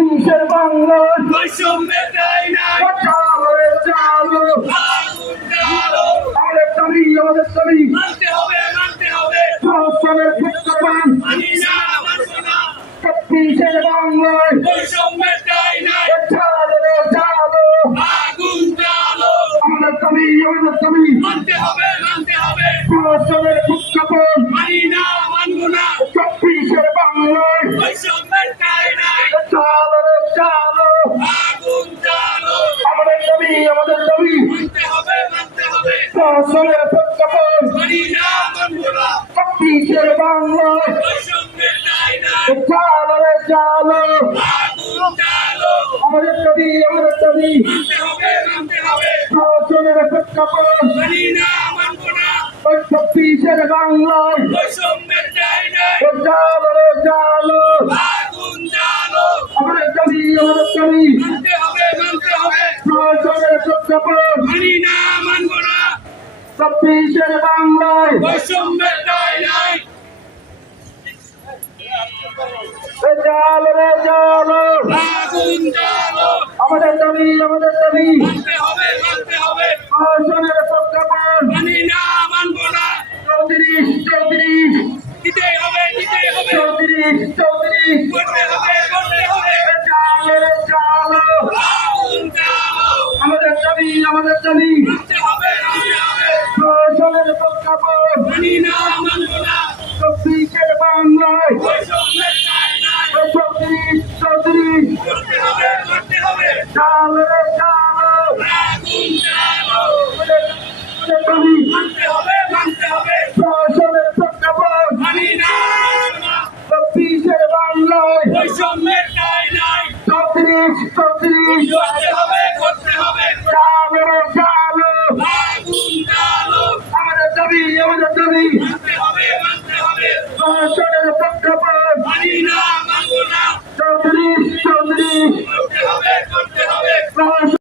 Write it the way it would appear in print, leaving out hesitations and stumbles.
চব্বিশের বাংলায় বৈষম্যের দায় নাই, চালো চালো আগুন জ্বালো, আমাদের দাবি মানতে হবে, মানতে হবে, প্রশাসনের প্রেক্ষাপট মানি না, মানবো না, চব্বিশের বাংলায় বৈষম্যের দায় নাই, চালো চালো আগুন জ্বালো, আমাদের দাবি মানতে হবে, মানতে হবে, প্রশাসনের প্রেক্ষাপট মানি না, মানবো না, চব্বিশের বাংলায় বৈষম্যের দায় নাই, চালো চালো আগুন জ্বালো, আমাদের দাবি মানতে হবে, মানতে হবে, প্রশাসনের প্রেক্ষাপট মানি না, মানবো না, চব্বিশের বাংলায় বৈষম্যের দায় নাই, চালো চালো আগুন জ্বালো, আমাদের দাবি মানতে হবে, মানতে হবে, প্রশাসনের প্রেক্ষাপট মানি না, মানবো না, চব্বিশের বাংলায় বৈষম্যের দায় নাই, চালো চালো আগুন জ্বালো, আমাদের দাবি মানতে হবে, মানতে হবে, প্রশাসনের প্রেক্ষাপট মানি না, মানবো না, চব্বিশের বাংলায় বৈষম্যের দায় নাই, চালো চালো আগুন জ্বালো, আমাদের দাবি মানতে হবে, মানতে হবে, প্রশাসনের প্রেক্ষাপট মানি না, মানবো না, চৌত্রিশ দিতেই হবে, দিতেই হবে, করতে হবে, করতে হবে, চালো আগুন জ্বালো, আমাদের দাবি মানতে হবে, মানতে হবে, প্রশাসনের প্রেক্ষাপট মানি না, মানবো না, চব্বিশের বাংলায় বৈষম্যের দায় নাই, চৌত্রিশ করতে হবে, করতে হবে, চালো আগুন জ্বালো, দাবি মানতে হবে, মানতে হবে, প্রশাসনের প্রেক্ষাপট মানি না, মানবো না, চব্বিশের বাংলায় বৈষম্যের দায় নাই, চৌত্রিশ করতে হবে, করতে হবে, চালো আগুন জ্বালো, আমাদের দাবি মানতে হবে, মানতে হবে, প্রশাসনের প্রেক্ষাপট মানি না,